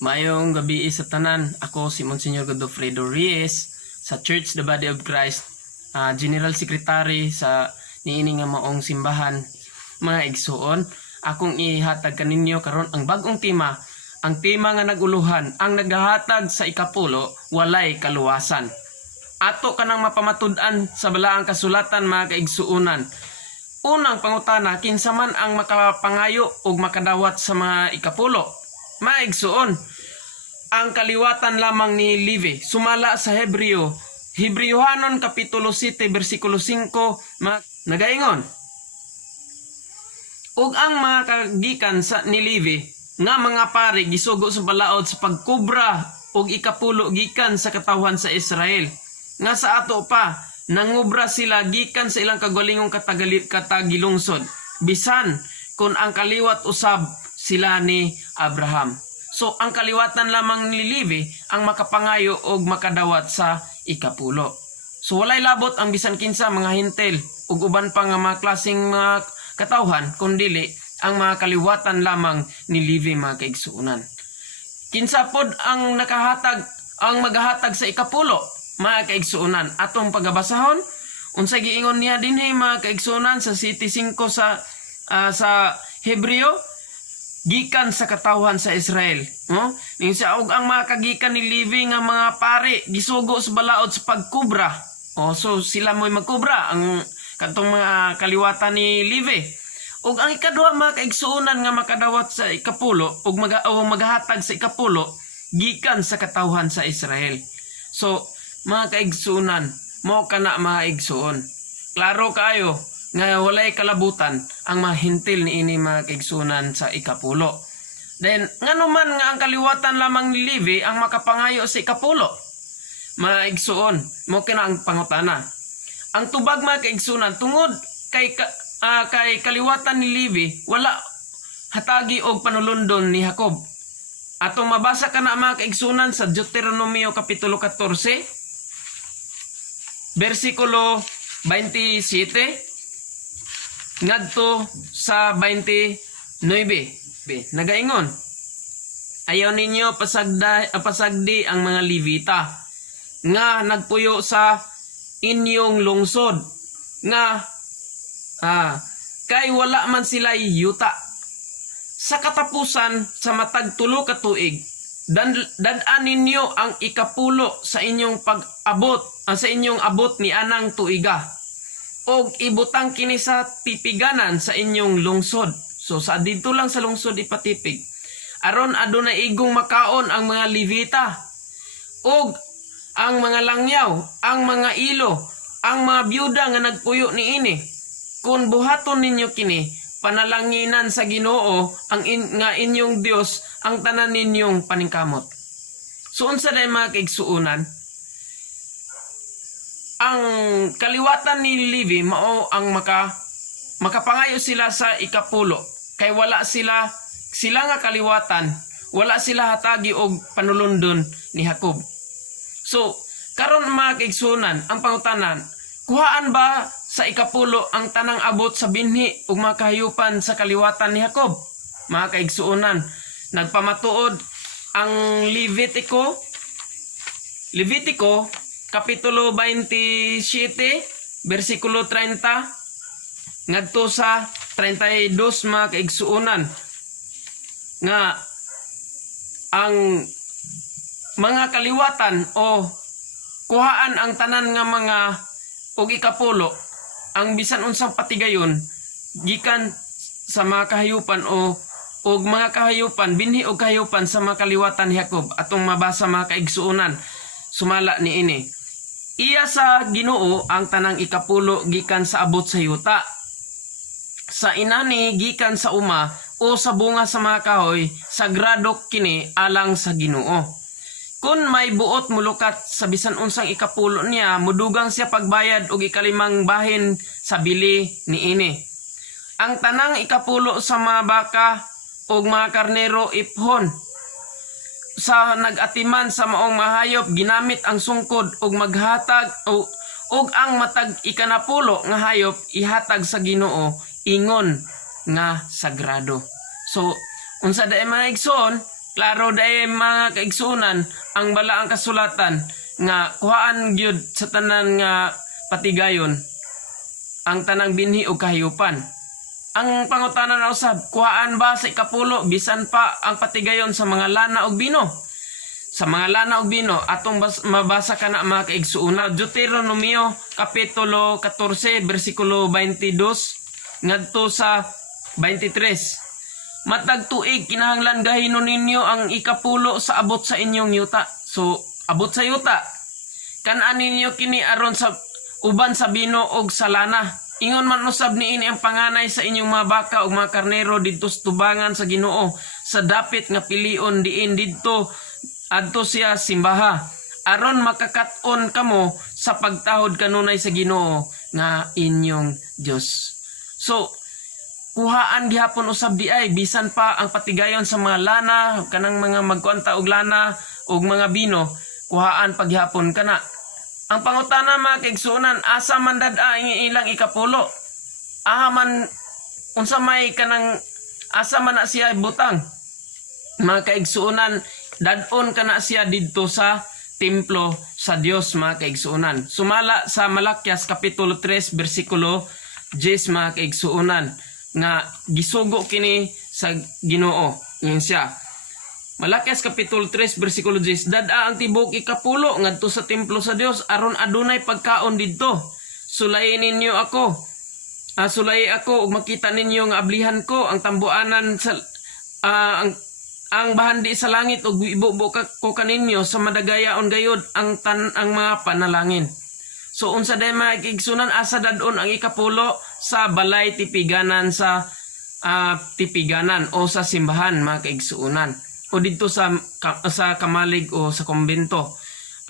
Mayong gabi sa tanan. Ako si Monsignor Godofredo Reyes sa Church the Body of Christ, General Secretary sa niini nga maong simbahan. Mga igsuon, akong ihatag kaninyo karon ang bagong tema. Ang tema nga naguluhan, ang naghahatag sa ikapulo, walay kaluwasan. Ato kanang mapamatud-an sa balaang kasulatan mga kaigsuonan. Unang pangutana, kinsa man ang makapangayo o makadawat sa mga ikapulo? Maigsuon, ang kaliwatan lamang ni Levi. Sumala sa Hebreohanon Kapitulo 7, versikulo 5, nagaingon, ug ang mga kagikan sa ni Levi, nga mga pari, gisugo sa balaod sa pagkubra og ikapulo gikan sa katawhan sa Israel. Nga sa ato pa, nangubra sila gikan sa ilang kagwalingong katagilungsod, bisan kung ang kaliwat usab sila ni Abraham. So, ang kaliwatan lamang ni Levi ang makapangayo o makadawat sa ikapulo. So, walay labot ang bisan kinsa mga hintel ug uban pa nga mga klaseng mga katawhan, kundili ang mga kaliwatan lamang ni Levi mga kaigsuunan. Kinsa pod ang maghahatag sa ikapulo mga kaigsuunan? Atong pagabasahon, unsay giingon niya dinhi mga kaigsuunan sa 7:5 sa Hebreo, gikan sa katawhan sa Israel. No? Ning siya og ang mga kagikan ni Levi nga mga pare gisugo sa balaod sa pagkubra. So sila mo'y magkubra ang katong mga kaliwatan ni Levi. Og ang ikaduha mga kaigsuonan nga makadawat sa ikapulo og maghatag sa ikapulo gikan sa katawhan sa Israel. So mga kaigsuonan, mo kana mga igsuon. Klaro kayo nga walay kalabutan ang mga hintil ni ini mga kaigsunan sa ikapulo. Then, ngano man nga ang kaliwatan lamang ni Levi ang makapangayo sa ikapulo? Mga igsuon, mo kina ang pangutana. Ang tubag mga kaigsunan, tungod kay kaliwatan ni Levi, wala hatagi og panulundon ni Jacob. Atong mabasa ka na mga kaigsunan sa Deuteronomio Kapitulo 14, versikulo 27, ngadto sa 29, nagaingon, ayaw ninyo pasagdi ang mga Levita nga nagpuyo sa inyong lungsod nga kay wala man sila yuta. Sa katapusan sa matag tulo ka tuig, dadaan ninyo ang ikapulo sa inyong pag-abot sa inyong abot ni anang tuiga, og ibutang kini sa tipiganan sa inyong lungsod. So sa dito lang sa lungsod ipatipig. Aron adunay igong makaon ang mga Levita, og ang mga langyaw, ang mga ilo, ang mga byuda nga nagpuyo niini. Kung buhaton ninyo kini, panalanginan sa Ginoo nga inyong Dios ang tanan ninyong paningkamot. So unsa day mga kaigsuonan? Ang kaliwatan ni Levi mao ang makapangayo sila sa ikapulo, kay wala sila nga kaliwatan, wala sila hatagi og panulundon ni Jacob. So karon mga kaigsuonan, ang pangutanan, kuhaan ba sa ikapulo ang tanang abot sa binhi ug makahayupan sa kaliwatan ni Jacob? Mga kaigsuonan, nagpamatuod ang Levitico Kapitulo 27, versikulo 30, ngadto sa 32 mga kaigsuonan, nga ang mga kaliwatan o kuhaan ang tanan nga mga og ikapulo, ang bisan unsang patigayon gikan sa mga kahayupan o mga kahayupan, binhi og kahayupan sa mga kaliwatan ni Jacob. Atong mabasa mga kaigsuonan, sumala ni ini. Iya sa Ginoo ang tanang ikapulo gikan sa abot sa yuta, sa inani gikan sa uma o sa bunga sa mga kahoy, sagrado kini alang sa Ginoo. Kung may buot mulukat sa bisan unsang ikapulo niya, mudugang siya pagbayad og ikalimang bahin sa bili ni ini. Ang tanang ikapulo sa mga baka og mga karnero iphon, sa nagatiman sa maong mahayop ginamit ang sungkod og maghatag og ang matag ikanapulo nga hayop ihatag sa Ginoo ingon nga sagrado. So unsa daay mga igsoon, Klaro dai mga kaigsunan ang balaang kasulatan nga kuhaan gyud sa tanan nga patigayon ang tanang binhi o kahiyupan. Ang pangutana na usab, kuhaan ba sa ikapulo bisan pa ang patigayon sa mga lana ug bino? Sa mga lana ug bino atong mabasa kana mga kaigsuuna, Deuteronomio kapitulo 14 bersikulo 22 ngadto sa 23. Matag tuig kinahanglan gahinon ninyo ang ikapulo sa abot sa inyong yuta. So abot sa yuta, kan-an ninyo kini aron sa uban sa bino og sa lana. Ingon man usab niini ang panganay sa inyong mga baka ug mga karnero didto sa tubangan sa Ginoo sa dapit nga pilion diin didto adto siya simbaha aron makakaton kamo sa pagtahod kanunay sa Ginoo nga inyong Dios. So kuhaan gihapon usab di ay bisan pa ang patigayon sa mga lana kanang mga magkuanta og lana ug mga bino, kuhaan paghapon kana. Ang pangutana mga kaigsunan, asa man dad-a ilang ikapulo? Man unsa may kanang asa man na siya butang? Mga kaigsunan, dadon kana siya didto sa templo sa Dios mga kaigsunan. Sumala sa Malakias kapitulo 3 bersikulo 10 mga kaigsunan nga gisugo kini sa Ginoo. Yun siya. Malakias kapitulo 3 bersikulo 10, dad-a ang tibok ikapulo ngadto sa templo sa Dios aron adunay pagkaon didto. Sulayin ninyo ako. Sulay ako ug makita ninyo nga ablihan ko ang tambuanan sa ang bahandi sa langit ug ibubo ko kaninyo sa madagayaon gayud ang mga panalangin. So unsa day mga kaigsunan, asa dadon ang ikapulo sa balay tipiganan sa tipiganan o sa simbahan mga kaigsunan o dito sa kamalig o sa kumbento.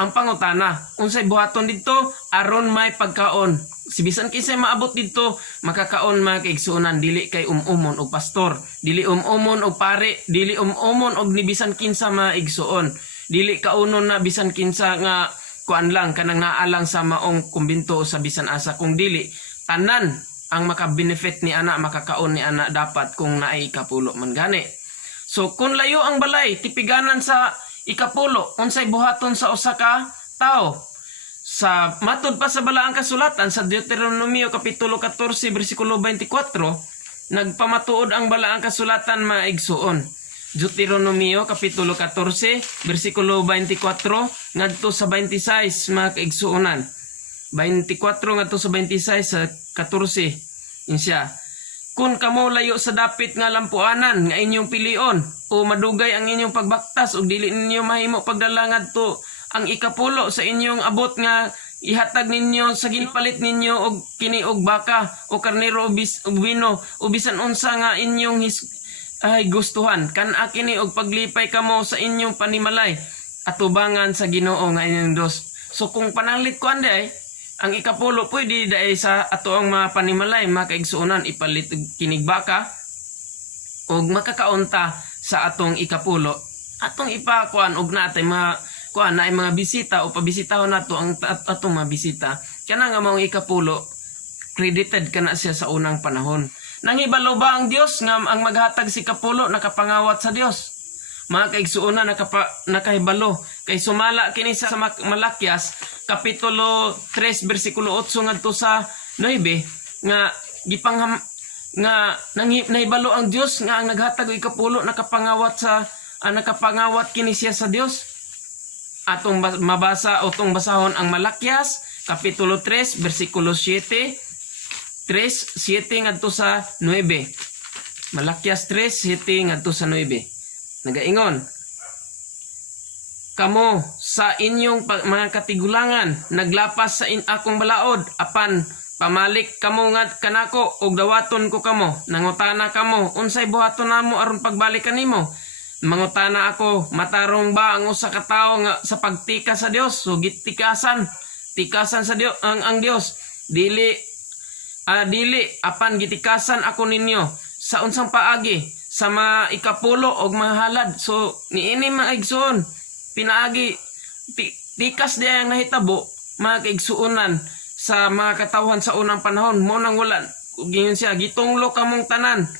Ang pangutana, unsay buhaton dito aron may pagkaon. Si bisan kisay maabot dito, makakaon mga kaigsunan, dili kay umon og pastor, dili umon og pare, dili umon og ni bisan kinsa mga igsuon. Dili kaunon na bisan kinsa nga kuan lang kanang naalang sa maong kumbento o sa bisan asa, kung dili tanan ang makabenefit ni ana, makakaon ni ana dapat kung naay ikapulo man gani. So kung layo ang balay tipiganan sa ikapulo, unsay buhaton sa usa ka tao? Sa matud pa sa balaang kasulatan sa Deuteronomio kapitulo 14 bersikulo 24, nagpamatuod ang balaang kasulatan mga igsuon. Deuteronomio kapitulo 14 bersikulo 24 ngadto sa 26 mga kaigsuonan. 24 ngadto sa 26 sa 14. Insya. Kung kamo layo sa dapit nga lampuanan nga inyong pilion o madugay ang inyong pagbaktas o dili ninyo mahimo pagdala ngadto ang ikapulo sa inyong abot nga ihatag ninyo sa ginpalit ninyo og kini og baka o karnero o bino o bisan unsa nga inyong gustuhan, kan-a kini og paglipay kamo sa inyong panimalay atubangan sa Ginoo nga inyong Dios. So kung panalit ko anday ang ikapulo pwede dahil sa ato ang mga panimalay, mga kaigsuonan, ipalit kinig baka o makakaunta sa atong ikapulo. Atong ipakuan og natay mga kuan na mga bisita o pabisitahon nato ang atong mga bisita. Kana nga mga ikapulo, credited kana siya sa unang panahon. Nangibalo ba ang Dios nga ang maghatag si kapulo nakapangawat sa Dios? Mga kaigsuonan nakahibalo kay sumala kini sa Malakias kapitulo 3 bersikulo 8 ngadto sa 9 nga nahibalo ang Dios nga ang naghatag og ikapulo nakapangawat kini siya sa Dios. Atong mabasa o tong basahon ang Malakias kapitulo 3 bersikulo 7 ngadto sa 9. Malakias 3:7 ngadto sa 9. Nagaingon, kamo sa inyong mga katigulangan naglapas sa akong balaod apan pamalik kamo nga kanako og dawaton ko kamo, nangutana kamo unsay buhaton namo aron pagbalikan nimo. Mangutana ako, matarong ba ang usa ka tawo nga sa pagtika sa Dios? So gitikasan sa Dios ang Dios. Dili apan gitikasan ako ninyo sa unsang paagi sa mga ikapulo og mga halad. So niini mga igsuon pinaagi tikas diay ang nahitabo mga kaigsuonan sa mga katawhan sa unang panahon mo nang wala gingon siya gitunglo kamong tanan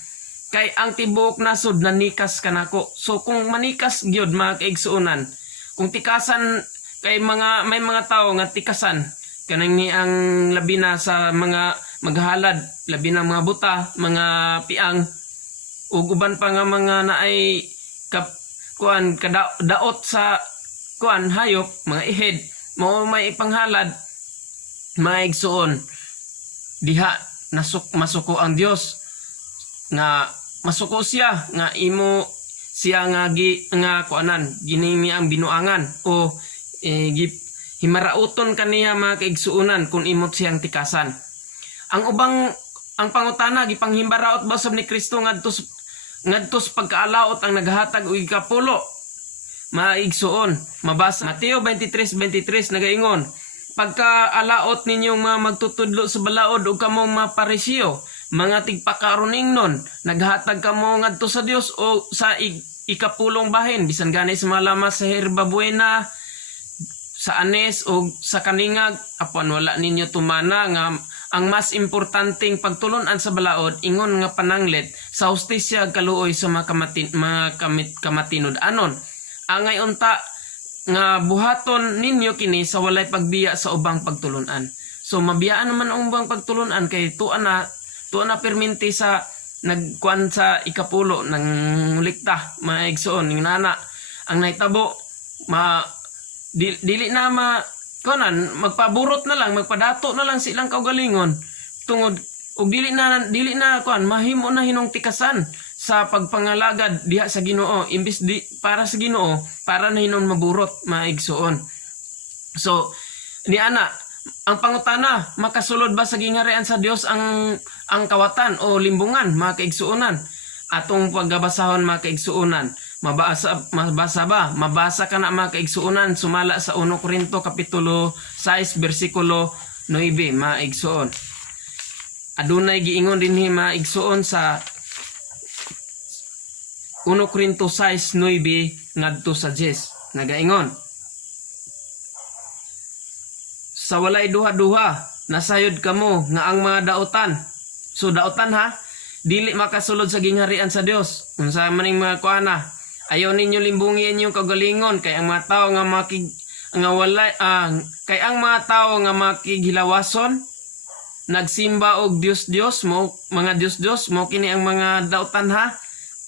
kay ang tibuok nasod nanikas kanako. So kung manikas gyud mga kaigsuonan, kung tikasan kay may mga tao nga tikasan kanang ni ang labi na sa mga maghalad, labi na mga buta, mga piang ug uban pa nga mga naay daot sa hayop, mga ihid, mao may ipanghalad, maigsuon diha masuko ang Dios nga masuko siya nga imo siya nga ginimi ang binuangan o himarauton kaniya mga kaigsuonan kung imot siyang tikasan. Ang pangutana gipanghimbaraot ba sab ni Kristo ngadtos pagkaalaot ang naghatag og ikapulo. Maigsuon, mabasa Mateo 23:23 nagaingon, pagkaalaot ninyong mga magtutudlo sa balaod o kamong mga Pariseo, mga tigpakaroningnon, naghatag kamo ngadto sa Dios o sa ikapulong bahin, bisan gani sa malamas sa herba buena, sa anes o sa kaningag, apan wala ninyo tumana nga ang mas importanteng pagtulunan sa balaod ingon nga pananglit sa hustisya kaluoy sa mga kamatinud-anon. Angay unta nga buhaton ninyo kini sa walay pagbiya sa ubang pagtulunan. So mabiyaan naman ang ubang pagtulunan kay tuan na perminti sa nagkuan sa ikapulo ng likta maigsoon ning nana ang naitabo dili na magpaburot na lang, magpadato na lang silang kaugalingon tungod og dili na mahimo na hinong tikasan sa pagpangalagad diha sa Ginoo imbis para sa Ginoo para na hinon maburot maigsuon. So niana ang pangutana, makasulod ba sa gingharian sa Dios ang kawatan o limbungan mga kaigsuonan? Atong paggabasahon mga kaigsuonan, mabasa ka na mga kaigsuonan sumala sa 1 Korinto kapitulo 6 bersikulo 9 mga igsuon. Adunay giingon dinhi mga igsuon sa 1 Korinto 6:9 ngadto sa 10 nagaingon, sa walay duha-duha nasayod kamo nga ang mga daotan. So daotan ha, dili makasulod sa gingharian sa Dios. Unsa maning mga kuana, ayaw ninyo limbungin inyong kagalingon kay ang mga tao nga kay ang mga tao nga makighilawason nagsimba og Dios mo, mga Dios mo kini ang mga daotan ha,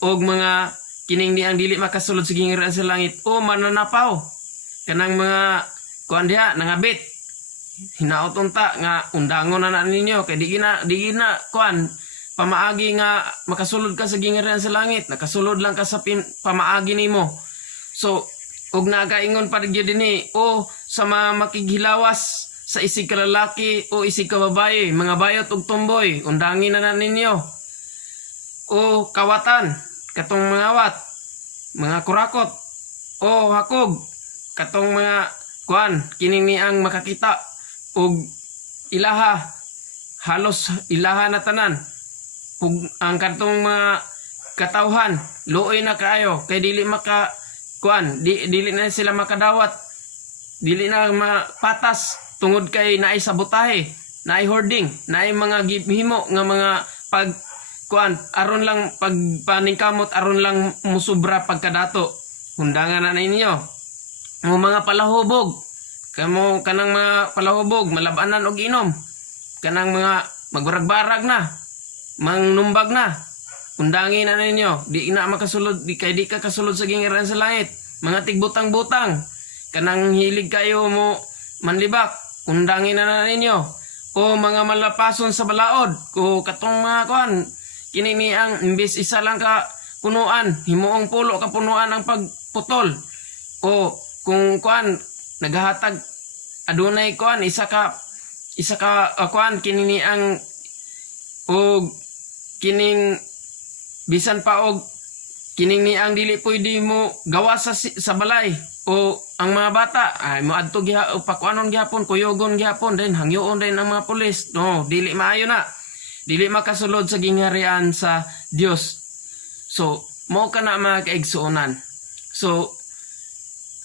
og mga kining ni ang dili makasulod sa gingharian sa langit o mananapaw. Kanang mga kuan diha nangabit. Hinaot unta nga undangon na ninyo kay di gina kuan pamaagi nga makasulod ka sa gingharian sa langit, nakasulod lang ka sa pamaagi nimo. So ug nagaingon pa gyud dinhi o sa mga makighilawas sa isig ka lalaki o isig ka babaye, mga bayot ug tumboy, undangin na ninyo. O kawatan katong mga awat, mga kurakot o hakog katong mga kuan kini ni ang makakita ug ilaha halos ilaha na tanan ug ang katong mga katawhan luoy na kaayo kay dili dili na sila makadawat, dili na mapatas tungod kay naay sabotahe, naay hoarding, naay mga gihimo nga mga aron lang pagpaningkamot, aron lang musubra pagkadato. Hundangan na ninyo mo mga palahubog, kanang mga palahubog, malabanan og inom, kanang mga magbarag-barag na, mangnumbag na, undangin na ninyo, di na makasulod, di ka kasulod sa gingharian sa langit, mga tigbutang-butang, kanang hilig kayo mo manlibak, undangin na ninyo, o mga malapason sa balaod, o katong mga kuan, kini ang imbis isa lang ka punuan, himuong pulo ka punuan ang pagputol, o kung kuan naghahatag adunay kuan isa ka kuan kini ang og kining bisan pa og kining ni ang dili pwede mo gawa sa balay o ang mga bata ay moadto pakuanon gihapon, kuyogon gihapon, then hangyoon din ang mga pulis. No, dili maayo na, dili makasulod sa gingharian sa Dios. So mo kana mga kaigsuonan. So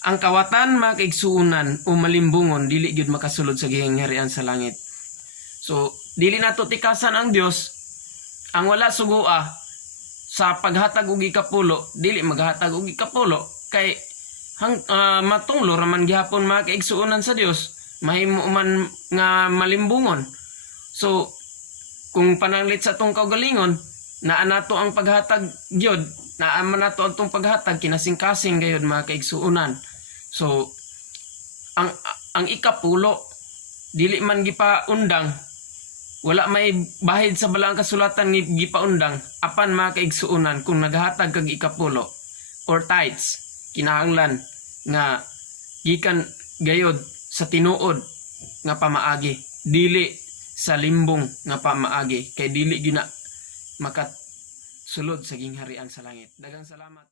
ang kawatan mga kaigsuonan o malimbungon dili gyud makasulod sa gingharian sa langit. So dili nato tikasan ang Dios, ang wala sugua sa paghatag og ikapulo dili maghatag og ikapulo kay matunglo raman gihapon mga kaigsuonan sa Dios, mahimo man nga malimbungon. So kung pananglit sa tong kaugalingon naa nato ang paghatag gyud, naa man nato ang tong paghatag kinasing-kasing gayud mga kaigsuonan. So ang ikapulo dili man gipaundang, wala may bahid sa balaang kasulatan nga gipaundang apan mga kaigsuonan kung naghatag kag ikapulo or tithes kinahanglan nga gikan gayod sa tinuod nga pamaagi, dili sa limbong nga pamaagi, kay dili gina makasulod sa gingharian sa langit. Daghang salamat.